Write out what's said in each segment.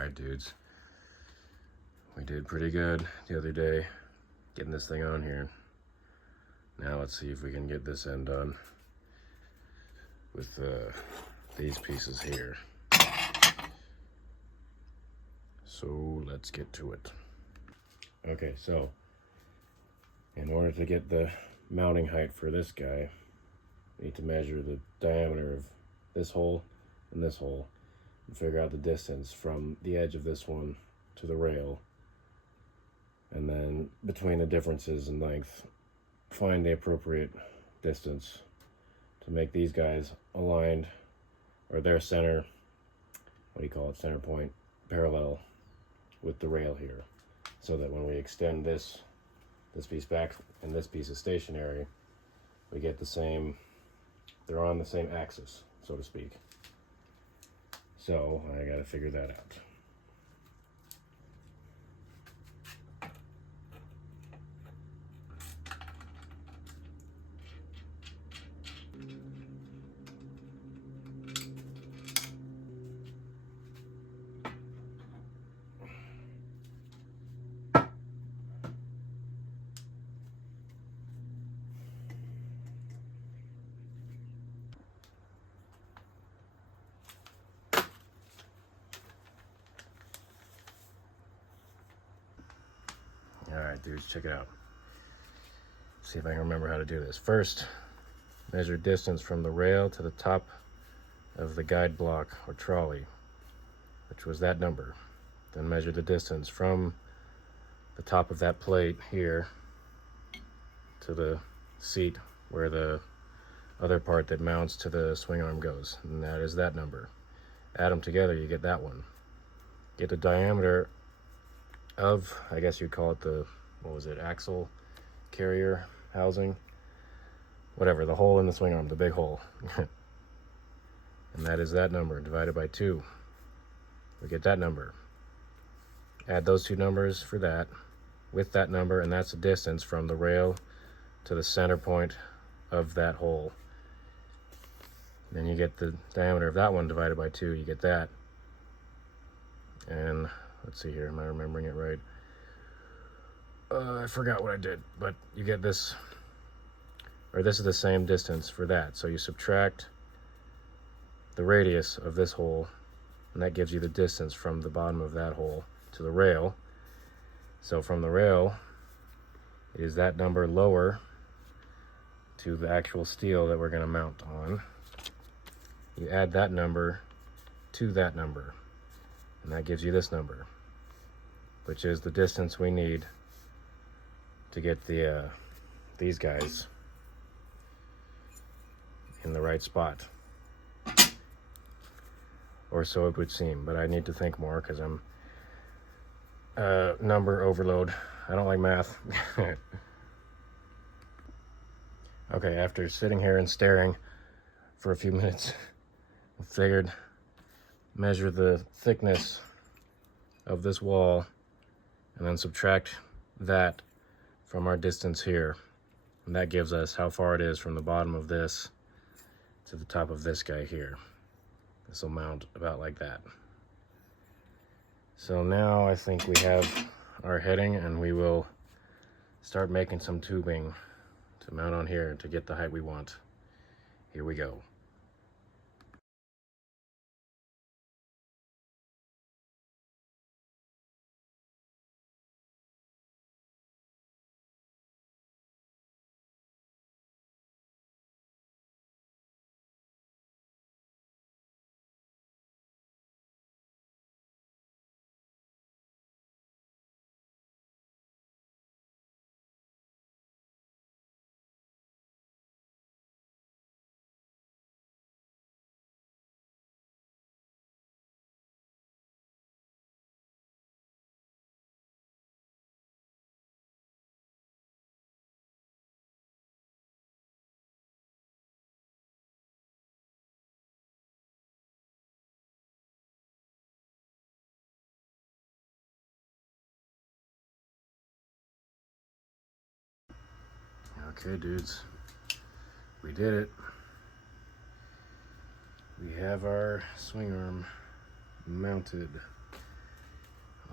Alright, dudes. We did pretty good the other day getting this thing on here. Now let's see if we can get this end done with these pieces here. So let's get to it. Okay, so in order to get the mounting height for this guy, we need to measure the diameter of this hole and this hole and figure out the distance from the edge of this one to the rail, and then between the differences in length find the appropriate distance to make these guys aligned, or their center, what do you call it, center point, parallel with the rail here, so that when we extend this piece back and this piece is stationary, we get the same, they're on the same axis, so to speak. So I gotta figure that out. Alright, dudes, check it out. See if I can remember how to do this. First, measure distance from the rail to the top of the guide block or trolley, which was that number. Then measure the distance from the top of that plate here to the seat where the other part that mounts to the swing arm goes, and that is that number. Add them together, you get that one. Get the diameter of, I guess you'd call it the, what was it, axle carrier housing, whatever, the hole in the swing arm, the big hole. And that is that number divided by 2. We get that number. Add those two numbers for that with that number, and that's the distance from the rail to the center point of that hole. Then you get the diameter of that one divided by 2, you get that. And let's see here, am I remembering it right? I forgot what I did, but you get this, or this is the same distance for that. So you subtract the radius of this hole, and that gives you the distance from the bottom of that hole to the rail. So from the rail, is that number lower to the actual steel that we're going to mount on. You add that number to that number, and that gives you this number, which is the distance we need to get the these guys in the right spot, or so it would seem. But I need to think more because I'm number overload. I don't like math. Okay, after sitting here and staring for a few minutes, I figured measure the thickness of this wall and then subtract that from our distance here, and that gives us how far it is from the bottom of this to the top of this guy here. This will mount about like that. So now I think we have our heading, and we will start making some tubing to mount on here to get the height we want. Here we go. Okay, dudes, we did it. We have our swing arm mounted.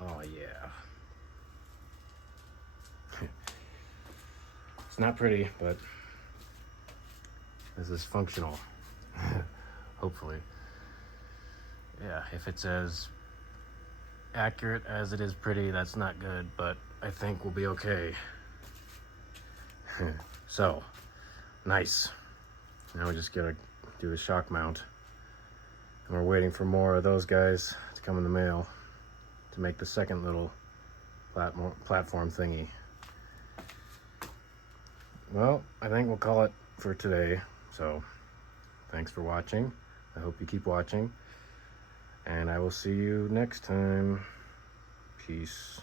Oh yeah. It's not pretty, but this is functional. Hopefully. Yeah, if it's as accurate as it is pretty, that's not good, but I think we'll be okay. So, nice. Now we just gotta do the shock mount. And we're waiting for more of those guys to come in the mail to make the second little platform thingy. Well, I think we'll call it for today. So, thanks for watching. I hope you keep watching. And I will see you next time. Peace.